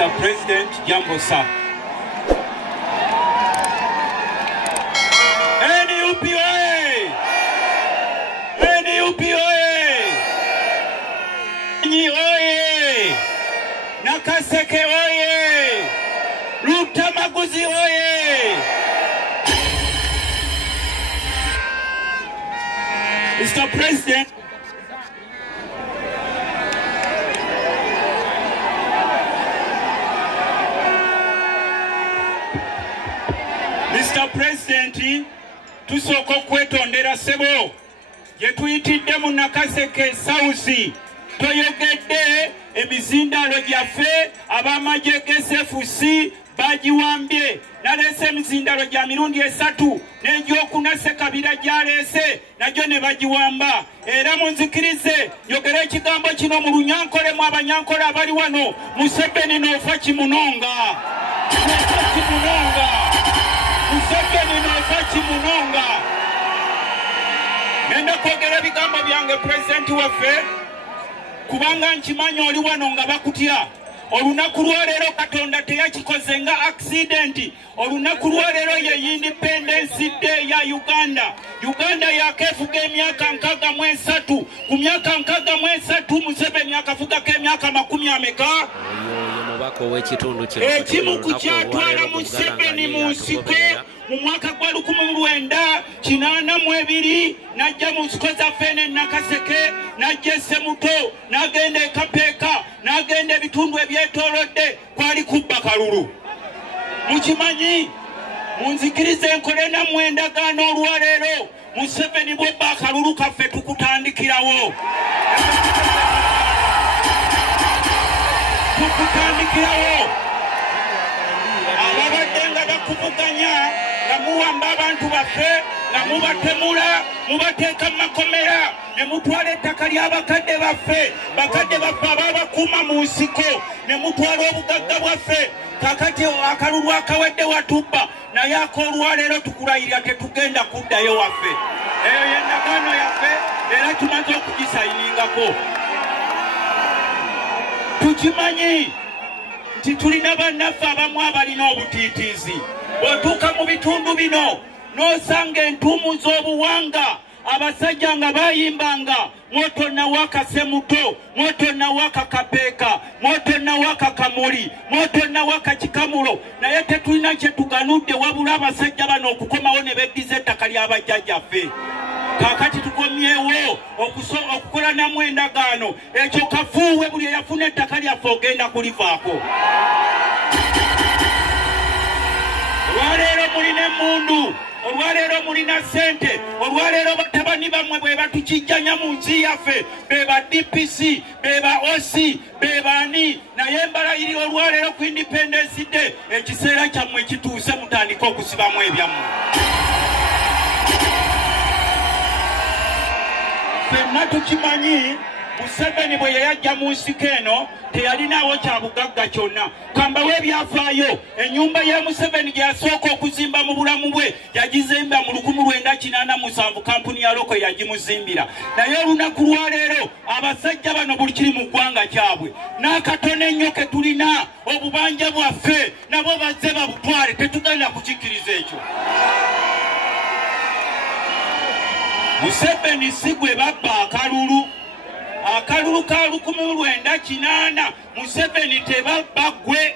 Mr. President, jambo sir. NUP oye! NUP oye! Nyi oye! Nakaseke oye! Lutamaguzi oye! Mr. President, tusoko kwetondera sebo yetuyitidde mu Nakaseke South toyogedde emizindalo gyaffe abamaje GSFC bagiwambye nalese emizindalo gya mirundi 3 n'egyokuna Ssekabira gyalese nagyo ne bagiwamba era munzikirize yogera ekigambo kino mu Lunyankole mu Abanyankole abali wano Museveni n'ofa kimunonga Museveni n'ofa kimunonga nenda kwogera bigambo byange President waffe kubanga nkimanyi oli wano nga bakutya olunaku lwaleero Katonda teyakikoze nga accident olunaku lwaleero ye Independence Day ya Uganda yakefuga emyaka 63 ku myaka 63 Museveni akafugako emyaka 40 mubako w'ekitundu ekimu kukyatwala Museveni mu nsiko mu mwaka gwa 1982 najja mu nsiko zaffe ne Nakaseke najja Semuto nagenda Kapeeka nagenda ebitundu ebyetoolodde kwali kubba kalulu mukimanyi munzikirize enkole nammwe endagaano olwaleero Museveni bw'obba akalulu kaffe tukutandikirawo ababadde nga bakuvuganya nga muwamba abantu baffe nga mubatemula mubateeka mu makomera ne mutwala ettaka ly'abakadde baffe ababakuuma mu nsiko ne mutwala obugagga bwaffe kakati akalulu akawedde watubba naye ak'olwaleero tukulayirira tetugenda kuddayo waffe eyo y'endagaano yaffe era tumaze okugisayiningako tukimanyi nti tulina bannaffe abamu abalina obutiitiizi bw'otuuka mu bitundu bino n'osanga entuumu z'obuwanga abasajja nga bayimbanga mwoto nawaka Semuto mwoto nawaka Kapeeka mwoto nawaka Kamuli mwoto nawaka Kikamulo naye tetulina kye tuganudde wabula abasajja bano okukomawo ne beddiza ettaka ly'abajjajjaffe kakati tukomyewo okukola namwe endagaano ekyo kafuuwe buli eyafuna ettaka lyaffe ogenda kulivaako olwaleero mulina emmundu olwaleero mulina ssente olwaleero batabani bammwe bwe batukijjanya mu nsi yaffe be ba DPC be ba OC be baani naye mbalayiri olwaleero ku Independence Day ekiseera kyammwe kituuse mutandika okusibamu ebyammwe ffenna tukimanyi Museveni bwe yayajja mu nsiko eno teyalinaawo kya bugagga kyonna kambawo ebyafaayo ennyumba ya Museveni gye yasooka okuzimba mu bulamu bwe yagizimba mu 1987 kampuni ya Loko yagimuzimbira naye olunaku lwaleero abasajja bano buli kiri mu ggwanga kyabwe n'akatono ennyo ke tulina obubanja bwaffe nabo bazze babutwale tetugenda kukikkiriza ekyo Museveni si gwe babba akalulu ka 1980 Museveni tebabba gwe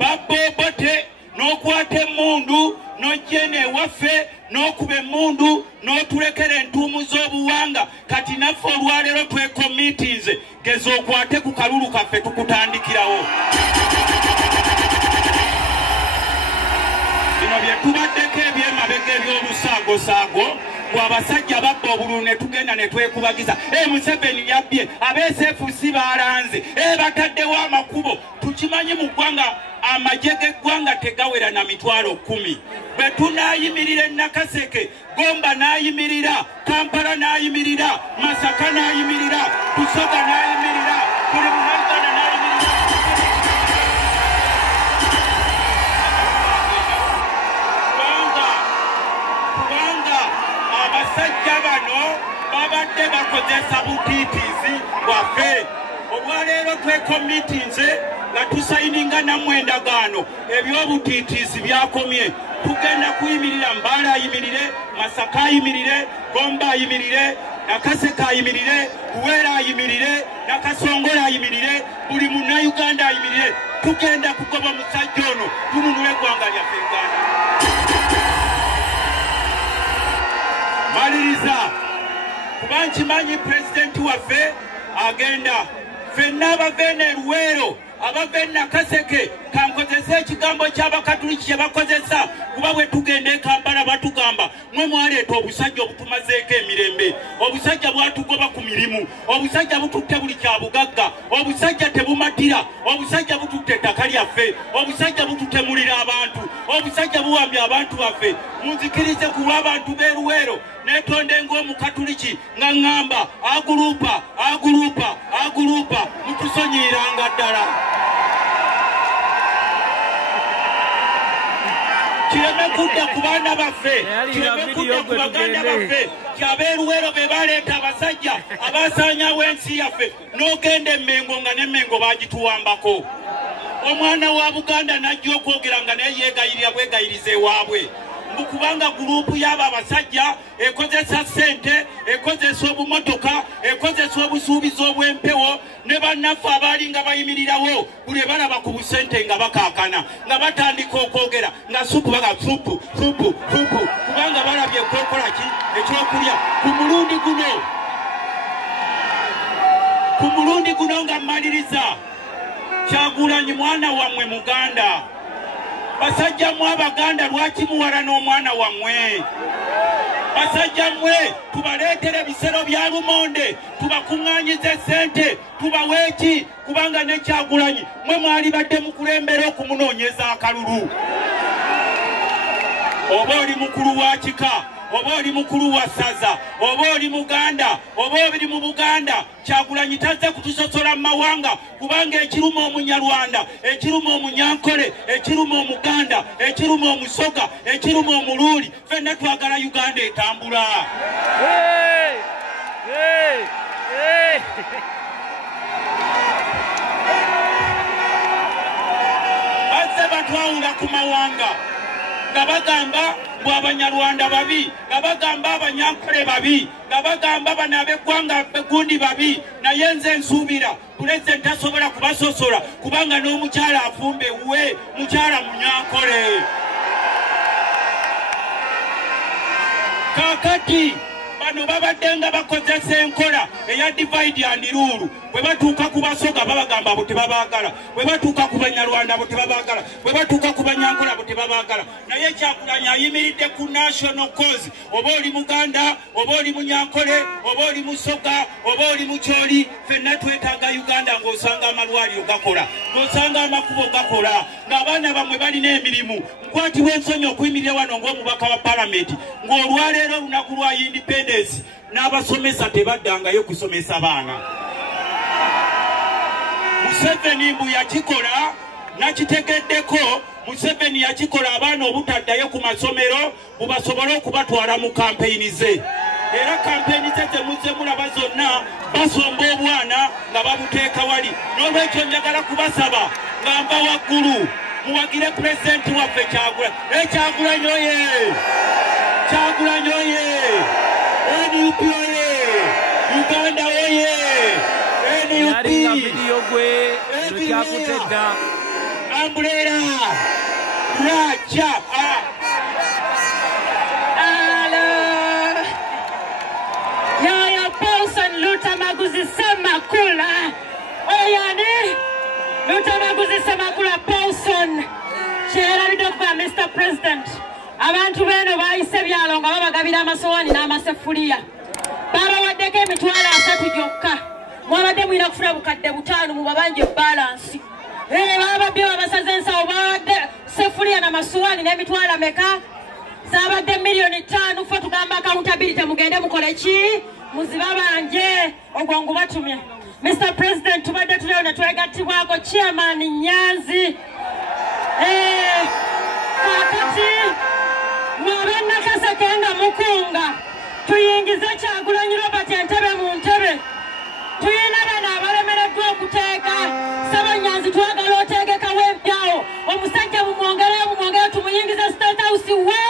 babba Obote n'okwata emmundu n'ojjene ewaffe n'okuba emmundu n'otulekera entuumu z'obuwanga kati naffe olwaleero twekomitinze geza okwate ku kalulu kaffe tukutandikirawo bino bye tubaddeko ebyemabega eby'obusaagosaago abasajja babba obululu ne tugenda ne twekubagiza Museveni yabbye abeSFC balanze bataddewo amakubo tukimanyi mu ggwanga amagye g'eggwanga tegawera na mitwalo 10 bwe tunaayimirira Nakaseke Gomba n'ayimirira Kampala n'ayimirira Masaka n'ayimirira Busoga n'ayimirira buli Munauganda n'ayimirira kubanga abasajja bano babadde bakozesa butiitiizi bwaffe olwaleero twekomitinze nga tusayininga nammwe endagaano ebyobutiitiisi byakomye tugenda kuyimirira Mbaala ayimirire, Masaka ayimirire, Gomba ayimirire, Nakaseka ayimirire, Luweera ayimirire, Nakasongola ayimirire, buli munnayuganda ayimirire. Tugenda kugoba musajja ono tununule eggwanga lyaffe Uganda. Maliriza kuba nkimanyi pulezidenti waffe agenda ffenna abava Luweero abava Nakaseke kankozesa ekigambo ky'Abakatuliki kye bakozesa kuba bwe tugenda e Kampala batugamba mwe mwaleeta obusajja obutumazeeko emirembe, obusajja bwatugoba ku mirimu, obusajja bututte buli kya bugagga, obusajja tebumatira, obusajja bututte ettaka lyaffe, obusajja bututemulira abantu, obusajja buwambye abantu baffe. Munzikirize ku lw'abantu b'e Luweero netonde ng'Omukatuliki nga ŋŋamba agulupa mutusonyiiranga ddala. Kireme kudda ku baana baffe, kireme kudda ku baganda baffe, ky'ab'e Luweero be baleeta abasajja abasaanyaawo ensi yaffe n'ogenda e Mengo nga ne Mengo baagituwambako. Omwana wa Buganda n'ajja okwogera nga naye yeegayirira bwegayiriza ewaabwe. Kubanga gurupu y'abo abasajja ekozesa ssente, ekozesa obumotoka, ekozesa obusuubizi obw'empewo ne bannaffe abaalinga bayimirirawo buli balaba ku busente nga bakaakana nga batandika okwogera nga supu kubanga balabye okwekola ki ekyokulya ku mulundi guno nga mmaliriza Kyagulanyi mwana wammwe Muganda. Basajja mwe Abaganda lwaki muwala n'omwana wammwe? Basajja mwe tubaleetere ebisero bya lumonde, tubakuŋŋaanyize ssente, tubaweeki kubanga ne Kyagulanyi mwe mwali badde mukulembera okumunoonyeza akalulu. Oba oli mukulu wa kika, oba oli mukulu wa ssaza, oba oli Muganda, oba obiri mu Buganda, Kyagulanyi tazze kutusosola mu mawanga kubanga ekiruma Omunyarwanda, ekiruma Omunyankole, ekiruma Omuganda, ekiruma Omusoga, ekiruma Omuluuli, ffenna twagala Uganda etambula. Bazze batwawula ku mawanga nga bagamba mbu Abanyarwanda babi, nga bagamba Abanyankole babi, nga bagamba bano ab'eggwanga gundi babi, naye nze nsuubira pulezidenti tasobola kubasosola kubanga n'omukyala afumba ewuwe, mukyala Munyankole. Kaakati bano babadde nga bakozesa enkola eya divide and rule. Bwe batuuka ku Basoga babagamba abo tebabaagala, bwe batuuka ku Banyarwanda abo tebabaagala, bwe batuuka ku Banyankole abo tebabaagala. Naye Kyagulanyi ayimiridde ku national cause. Oba oli Muganda, oba oli Munyankole, oba oli Musoga, oba oli Mukyoli, ffenna twetaaga Uganda ng'osanga amalwaliro gakola, ng'osanga amakubo gakola, ng'abaana bamwe balina emirimu. Nkwatibwa ensonyi okuyimirira wano ng'omubaka wa palamenti ng'olwaleero olunaku lwa independence n'abasomesa tebaddangayo kusomesa baana. Museveni mbu yakikola nakitegeddeko. Museveni yakikola abaana obutaddayo ku masomero bubasobole okubatwala mu kampeyini ze. Era kampeyini ze temuzze mulaba zonna basomba obwana nga babuteeka wali. N'olwekyo njagala kubasaba nga mba waggulu muwagire pulezidenti waffe Kyagulanyi. Kyagulanyi oye! Kyagulanyi oye! NUP oye! Uganda oye! NUP! Ambrera! Raja! Yaya Paulson Lutamaguzi Semakula. Oyani? Lutamaguzi Semakula Paulson. Kyerabidde okuva Mr. President. Abantu beno bayise byalo nga babagabira amasowaani n'amaseffuliya. Babawaddeko emitwalo 3 gyokka. Mwabadde mulina kufuna bukadde 5 mu babanja ebbalansi. Babadde babasaze ensawo bawadde seffuliya n'amasowaani n'emitwalo ameka? Zabadde $5,000,000. Ffe tugamba accountability mugende mukole ki? Muzibabanje ogwo ngubatumye. Mr. President, tubadde tuleo ne twegattibwako Chairman Nyanzi. Kakati Nakaseke nga mukunga tuyingize Kyagulanyi Robert entebe mu ntebe. Tuyina bano abalemereddwa okuteeka Ssaaba Nyanzi twagala siwezi